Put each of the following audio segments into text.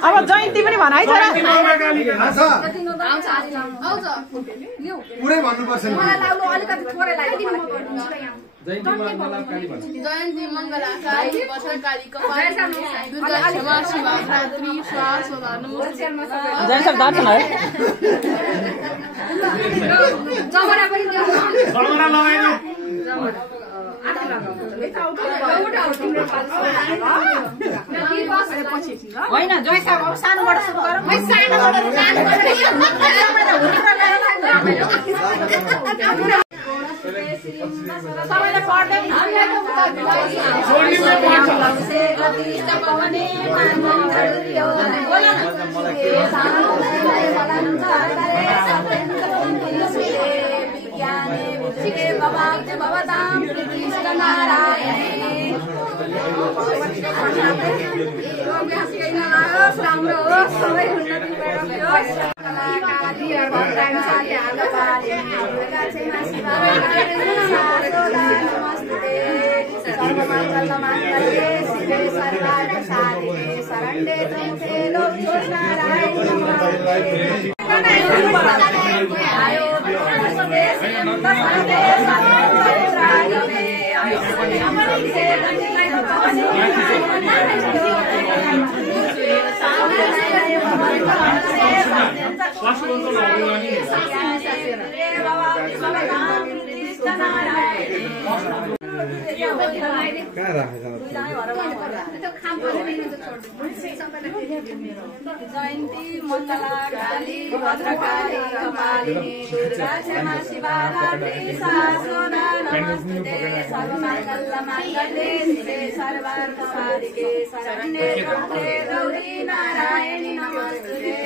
अब जयन्ती पनि भन है छोरा पुरै भन्नुपर्छ नि जयन्ती मङ्गला काली बसर काली कपाली दुर्गा क्षमा शिवा रात्रि श्वास जय सब दार्छन् है जमरा पनि होइन जय साहब अब सानोबाट सुरु गरौँ सबैले पढ्दै जयन्ती मङ्गला काली भद्रकाली कपालिनी दुर्गा क्षमा शिवा रात्रि शाश्वता नमस्ते सर्वमङ्गलमाङ्गल्ये शिवे सर्वार्थसाधिके शरण्ये त्र्यम्बके गौरी नारायणी नमस्ते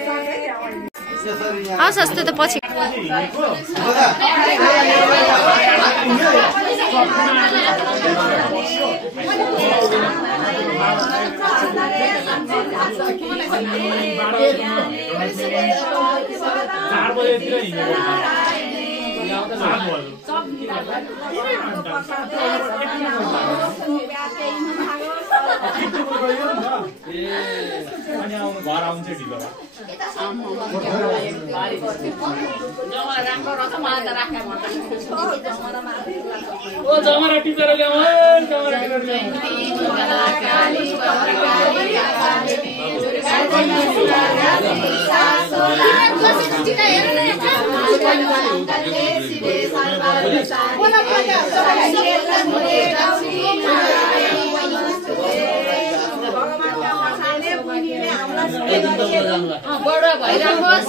हस् हस् त्यो त पछि जमरा टिपेर ल्याऊ बडो भइराखोस्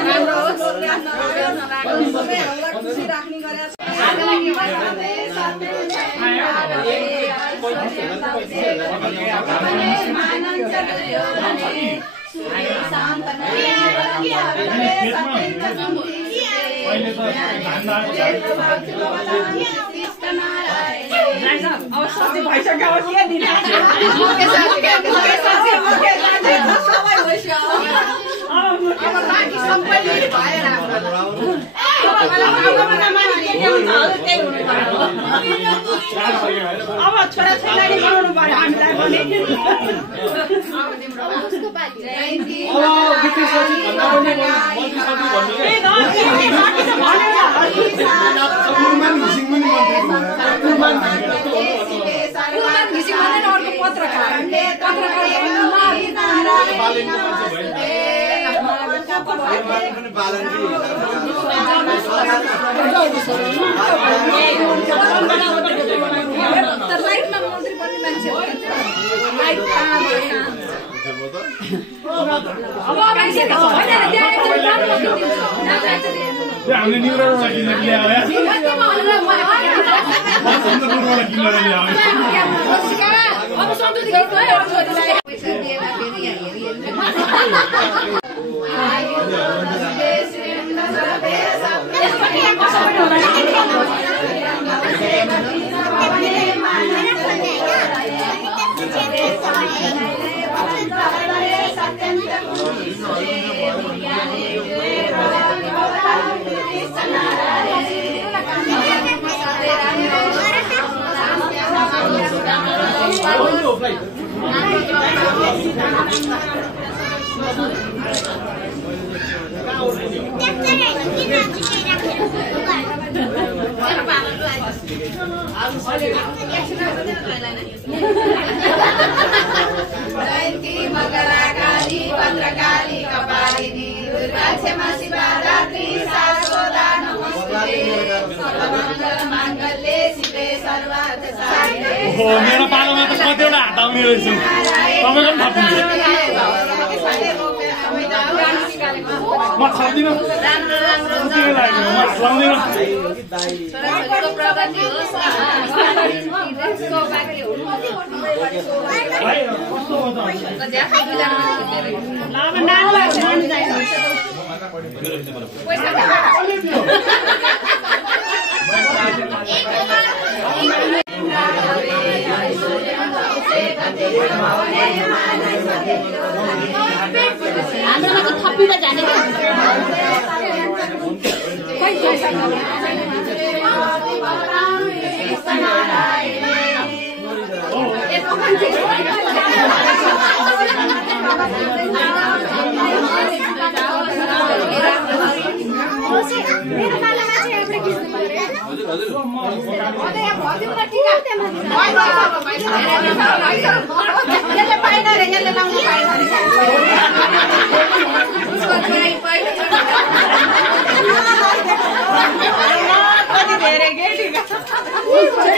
राम्रो होस् राख्ने गरेछ अब सब्जी भइसक्यो अब के दिने अब बाँकी सबै भएर अब छोरा छोरीले बनाउनु पर्यो हामीलाई पनि हामीले न्युरोमा किनेर ल्यायो अब जयन्ती मङ्गला काली भद्रकाली कपालिनी दुर्गा क्षमा शिवा दात्री शाश्वता नमस्ते सर्वमङ्गल माङ्गल्ये शिवे सर्वार्थ साधिके। मेरो पालोमा त कतिवटा हात आउने रहेछ तपाईँको पनि म छाउँदिनँ राम्रो राम्रो लाउँदिनँ छोराछोरीको प्रगति होस् सौभाग्य होस्। हाम्रोमा त थपिँदै जाने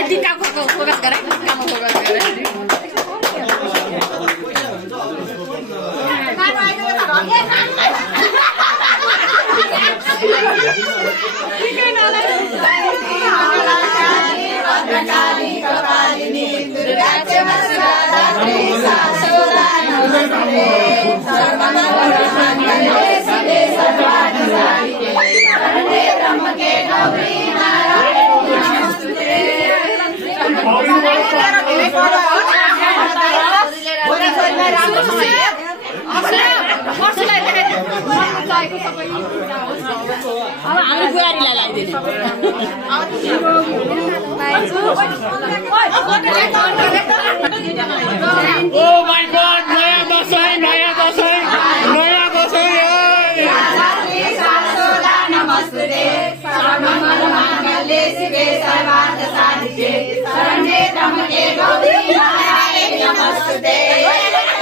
टिकाको फोकस गरे टिकामा फोकस गरे भद्रकाली कपालिनी दुर्गा क्षमा शिवा दात्री शाश्वता नमस्ते सर्वमङ्गल माङ्गल्ये शिवे सर्वार्थ साधिके शरण्ये त्र्यम्बके गौरी नारायणी नमोस्तुते। अब हामी बुहारीलाई लगाइदिनु ओ माय गॉड नयाँ दशैं नमस्ते सर्वमङ्गल माङ्गल्ये शिवे सर्वार्थ साधिके शरण्ये त्र्यम्बके गौरी नारायणी नमोस्तुते। नमस्ते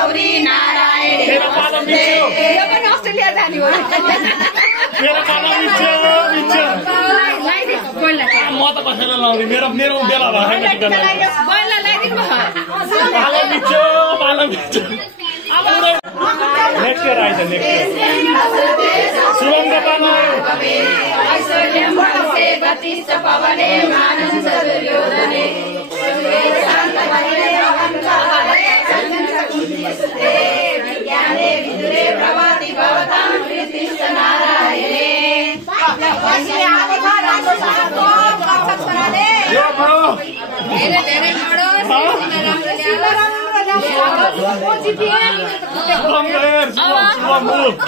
गौरी नारायणी मेरो पालो मिच्यो यो पनि अस्ट्रेलिया जाने हो मेरो पालो मिच्यो मिच्यो म त कसैलाई लाउने मेरो बेला भएन पालो मिच्यो नेक्स्ट इयर आइज नेक्स्ट इयर शुभम गोपाल ऐश्वर्यं वरसे गतिश्च पवने मानञ्च दुर्योधने विज्ञाने विदुरे प्रभाति भवतां प्रीतिश्च नारायणे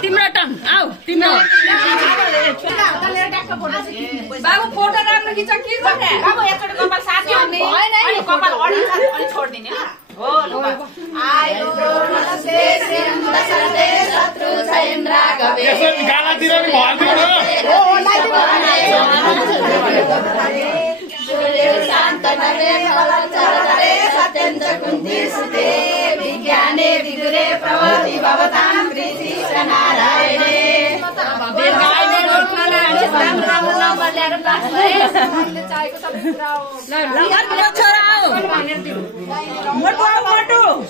तिम्रो टर्न आऊ तिम्रो बाबु फोटो राम्रो खिच के गर्ने बाबु एकचोटि कपाल साथी अनि कपाल अलि छोड्दिने हो आयो नमस्ते श्रीमदशरथे शत्रु छैन राघवे यसो गालातिर नि भनिदिनु शान्त नरे फलचरधरे सत्यञ्च कुन्ती सुते विज्ञाने विदुरे प्रभाति भवतां प्रीतिश्च नारायणे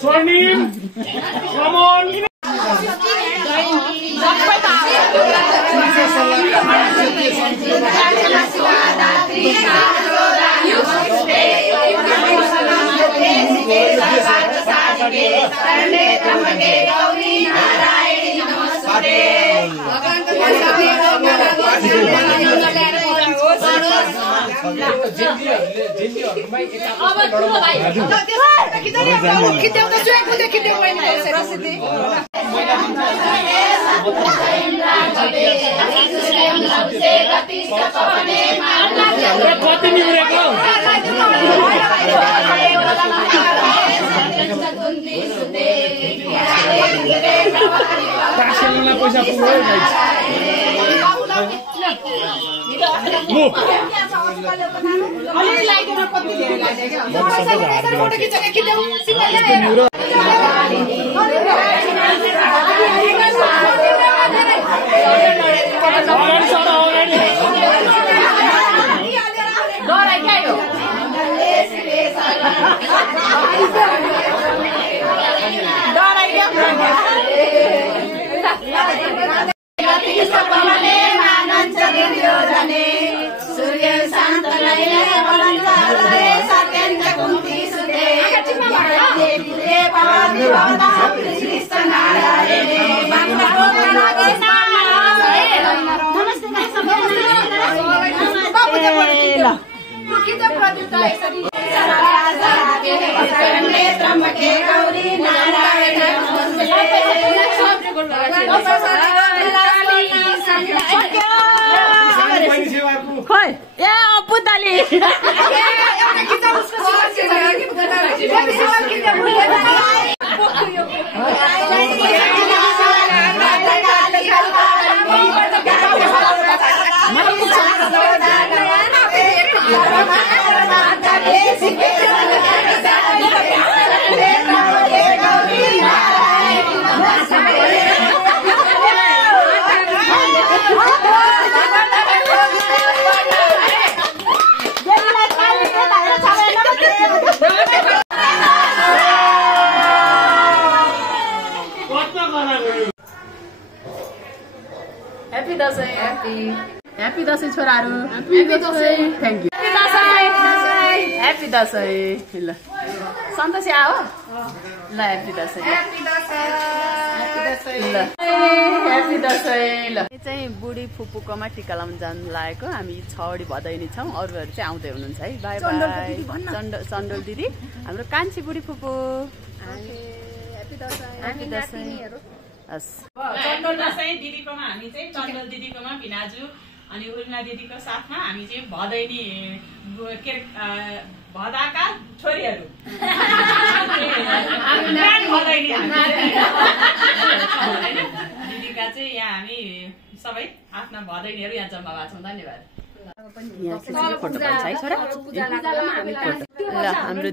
स्वर्णिम कमल गौरी नारायणी नमस्ते कति निहुरेको टाक्सलाई पैसा पुग्यो सूर्य शान्त सत्यञ्च कुन्ती सुते त्र्यम्बके गौरी नारायण खोइ ए पुतली Happy Dasai. Happy Dasai छोराहरु. Happy Dasai. Thank you. Happy Dasai. Happy Dasai. ल. सन्तोषी आओ. ल Happy Dasai. Happy Dasai. Happy Dasai. ल. Happy Dasai. ल. यो चाहिँ बुढी फुपूकोमा टिका लाउन जान लागेको हामी 6 वडी भदैनी छौं अरूहरु चाहिँ आउँदै हुनुहुन्छ है. Bye bye. चण्डोल दिदी हाम्रो कान्छी बुढी फुपू. Happy Dasai. Happy Dasai. चण्डोल Dashain दिदीकोमा हामी चाहिँ चण्डोल दिदीकोमा भिनाजु अनि उर्ना दिदीको साथमा हामी चाहिँ भदैनी के भदाका छोरीहरु दिदीका चाहिँ यहाँ हामी सबै आफ्ना भदैनीहरु यहाँ जम्मा भएको छौं. धन्यवाद. ल हाम्रो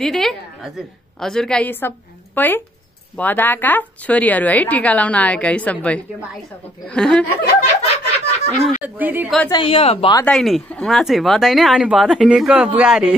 दिदी हजुरका यी सबै भदाका छोरीहरू है टिका लाउन आएका है सबै दिदीको चाहिँ यो भदैनी उहाँ चाहिँ भदैनी अनि भदैनीको बुहारी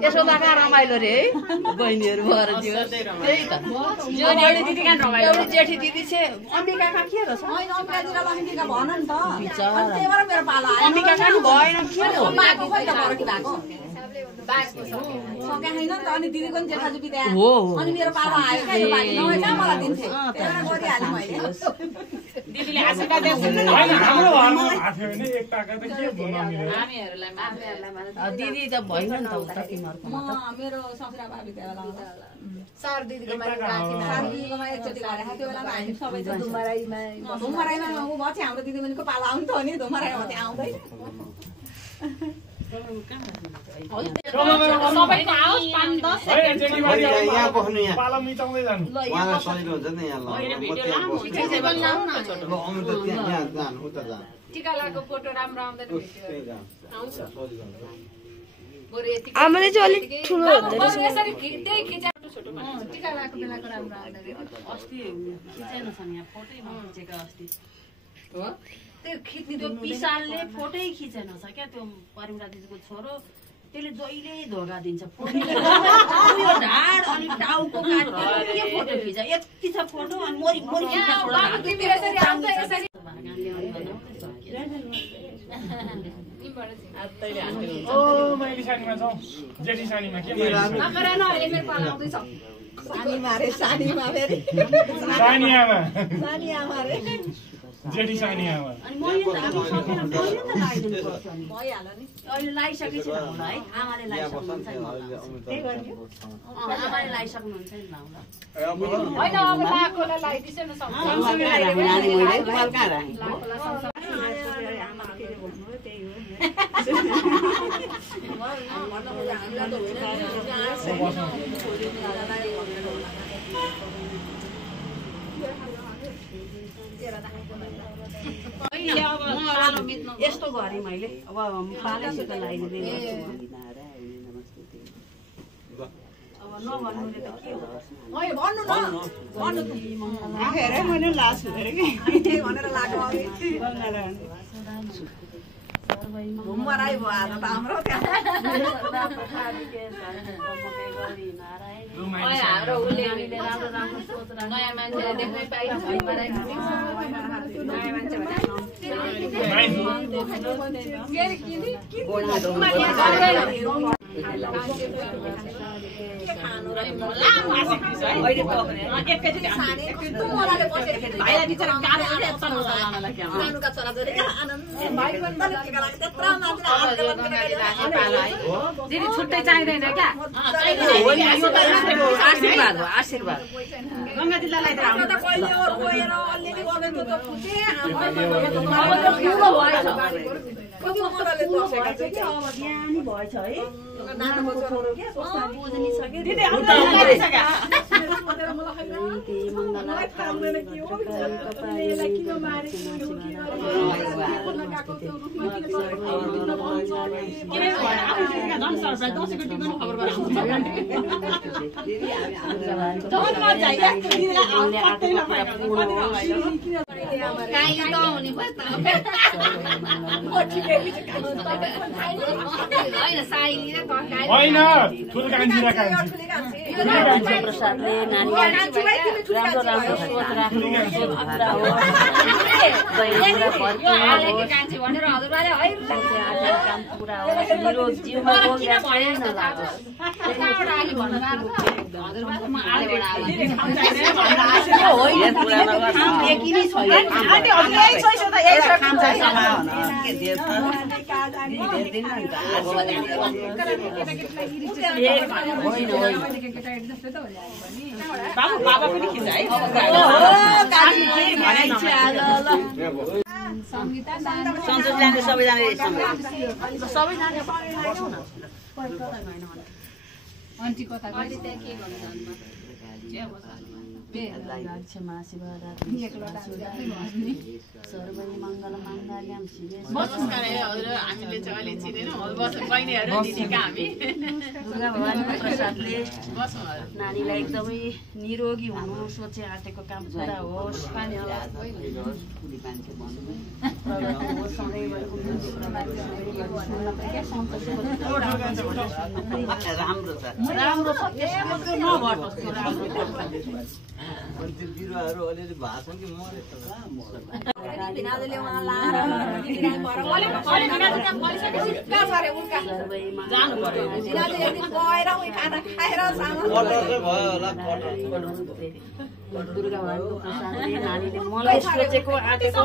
यशोदाका रमाइलो रे है बहिनीहरू भएर त्यही त एउटा दिदी कहाँ रमाइलो एउटा जेठी दिदी चाहिँ अम्बिकाका के रहेछ अम्बिका कहाँ भएन दिदीले आशीर्वाद दिदी त भएन नि त उता तिमीहरूको मेरो ससुरा भाबी सार दिदीको दिदीकोमा एकचोटि गरेको त्यो बेलामा हामी सबै धुमराईमा ऊ भयो हाम्रो दिदीबहिनीको पाला आउँथ्यो नि धुमराईमा त्यहाँ आउँदैन टिका लगाएको फोटो राम्रो आउँदैन आमाले चाहिँ अलिक ठुलो टिका लगाएको बेलाको राम्रो आउँदैन अस्ति खिचेन छ यहाँ फोटै नखिचेको अस्ति हो त्यो खिच्ने त्यो पिसालले फोटै खिचेन छ क्या त्यो परिमला दिदीको छोरो त्यसले जहिले धोका दिन्छ यो ढाड अनि टाउको काट्यो के फोटो खिच यति छ फोटो अनि मोरी मोरी ओ मैले सानीमा जाउँ जेठी सानीमा के सानीमा जेठी सानी आमा अहिले लाइसकेपछि होला है आमाले लाइसक्नुहुन्छ आमाले लाइसक्नुहुन्छ नि लाउला होइन अब लाकोलाई लाइदिसै न सक्छ यस्तो गरेँ मैले अब पालैसित लगाइदिँदै अब नभन्नुले त के हो मैले लास गरेँ कि भनेर लाग्यो घुमराई भयो आज त हाम्रो हाम्रो उसले राम्रो राम्रो सोच नयाँ मान्छेले देख्नै पाइन्छ नयाँ मान्छे छुट्टै चाहिँदैन क्या आशीर्वाद हो आशीर्वाद गंगा दिदीलाई भएछ है होइन ठुलो कान्छी र कान्छी प्रसादले नानीलाई राम्रो राम्रो सोच राख्नु कान्छी भनेर हजुरबाले है काम पुरा हो मेरो जीवनमा बोल्दा पनि नलागोस् बाबा पनि खिच है सबैजना आन्टी कता क्षमा शिवरात्रि सर्वै मङ्गल मङ्गल्यं शिवे हामीले चाहिँ अलि चिनेनौँ बहिनीहरू दिदीका हामी दुर्गा भवानीको प्रसादले नानीलाई एकदमै निरोगी हुनु सोचे आँटेको काम पुरा होस् राम्रो छ बिरुवाहरू अलिअलि भएको छ कि मरे दुर्गा भवानीको प्रसादले नानीले मलाई सोचेको आँटेको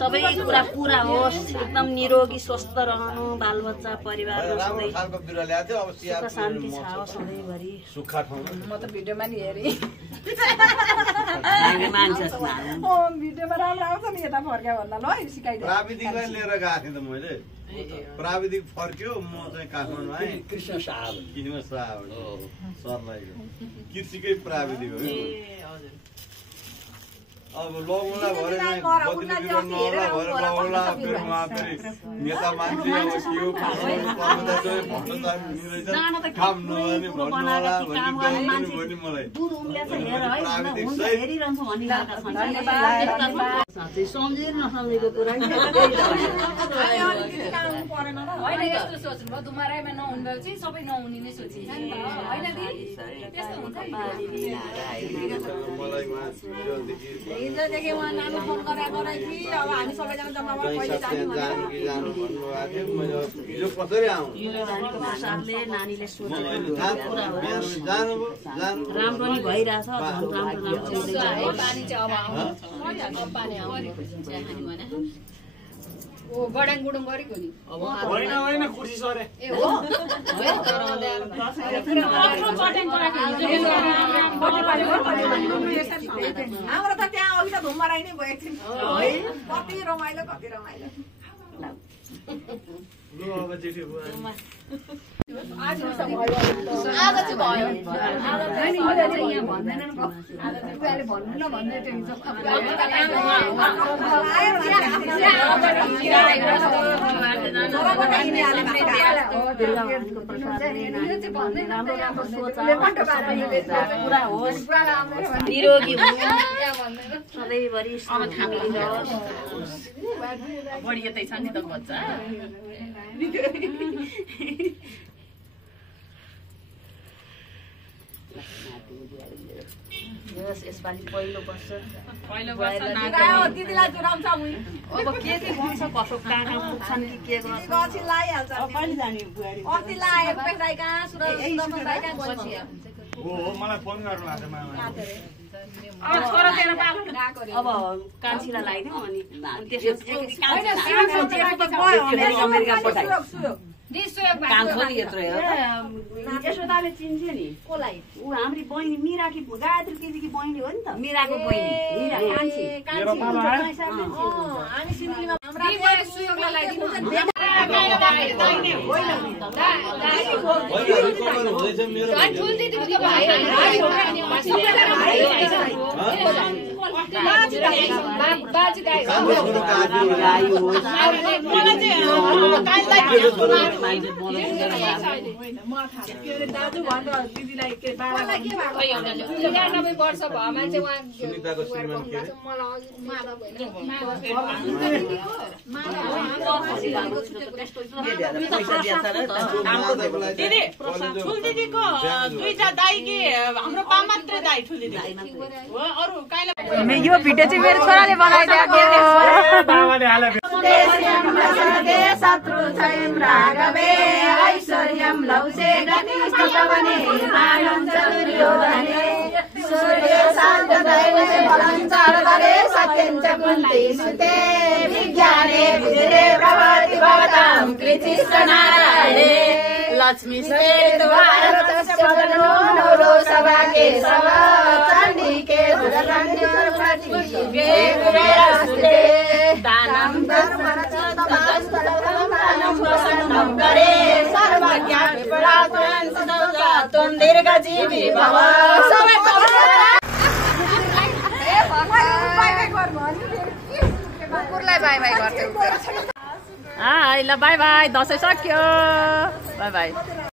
सबै कुरा पुरा होस् एकदम निरोगी स्वस्थ रहनु बालबच्चा परिवार सुख शान्ति छ सधैँभरि म त भिडियोमा नि हेरेँ भिडियोमा राम्रो आउँछ नि यता फर्क्यो भन्दा ल सिकाइदिनु प्राविधिकलाई लिएर गएको थिएँ त मैले प्राविधिक फर्क्यो म चाहिँ काठमाडौँ आएँ कृष्ण शाह सरलाई कृषिकै प्राविधिक हो अब लगौँला भरे बदली बिरुवा नहोला भरे लगौँला फेरि उहाँ फेरि नेता मान्छे अब के हो काम नगर्ने भन्नुहोला भन्ने नि मलाई प्राविधिक साँच्चै सम्झेर नसम्झेको कुरा होइन यस्तो सोच्नु भयो दुमाराइमा नहुँदा चाहिँ सबै नहुने नै सोचिन्छ नि त होइन त्यस्तो हुन्छ हिजोदेखि उहाँ नानी फोन गराएको रहेछ अब हामी सबैजना जम्मा कहिले प्रसादले नानीले सोचेको राम्रो नि भइरहेछ पानी चाहिँ अब पानी ओ गडाङ गुडुङ गरेको नि होइन कुर्सी सरे ए हो हाम्रो त त्यहाँ अघि त धुम्मराई नै भएको थियो कति रमाइलो आज चाहिँ भयो आज चाहिँ यहाँ भन्दैनन् अहिले भन्नु न भन्दै निरोगी सधैँभरि बढी यतै छ नि त बच्चा यसपालि पहिलो वर्ष दिदीलाई जुराउँछ अब के के गर्छ कसो कहाँ पुग्छन् कि के गर्छ कहिले जाने बुहारी मलाई फोन गर्नु अब कान्छीलाई लगाइदिउँ अनि यशोदाले चिन्थ्यो नि कसलाई ऊ हाम्रो बहिनी मिराकी गायत्री दिदीकी बहिनी हो नि त मिराको बहिनी दाजु भन्नु दिदीलाई के 99 वर्ष भयो मान्छे दिदी ठुल दिदीको दुईटा दाइ कि हाम्रो बा मात्रै दाइ ठुल दिदी अरू काइला यो भिडियो चाहिँ मेरो छोराले बनाइदिएको शत्रु छैन रागवे ऐश्वर्यम लौसे गति स्तवने आनन्द दुर्योधने सूर्य शान्त दैवते बलञ्चार गरे सत्यञ्च कुन्ती सुते विज्ञाने विदुरे प्रभृति भवतां कृतिश्च नारायणे लक्ष्मी समेत भारतस्य वदनो नवरो सभा केशव चण्डिके सुरकन्ये कुबेरस्तुते दानं धर्मरच तपस्तलं दानं प्रसन्नं करे सर्वज्ञान जीवन दीर्घजीवी भव कुकुरलाई बाई बाई गर्छ ल बाई बाई दसैँ सक्यो बाई बाई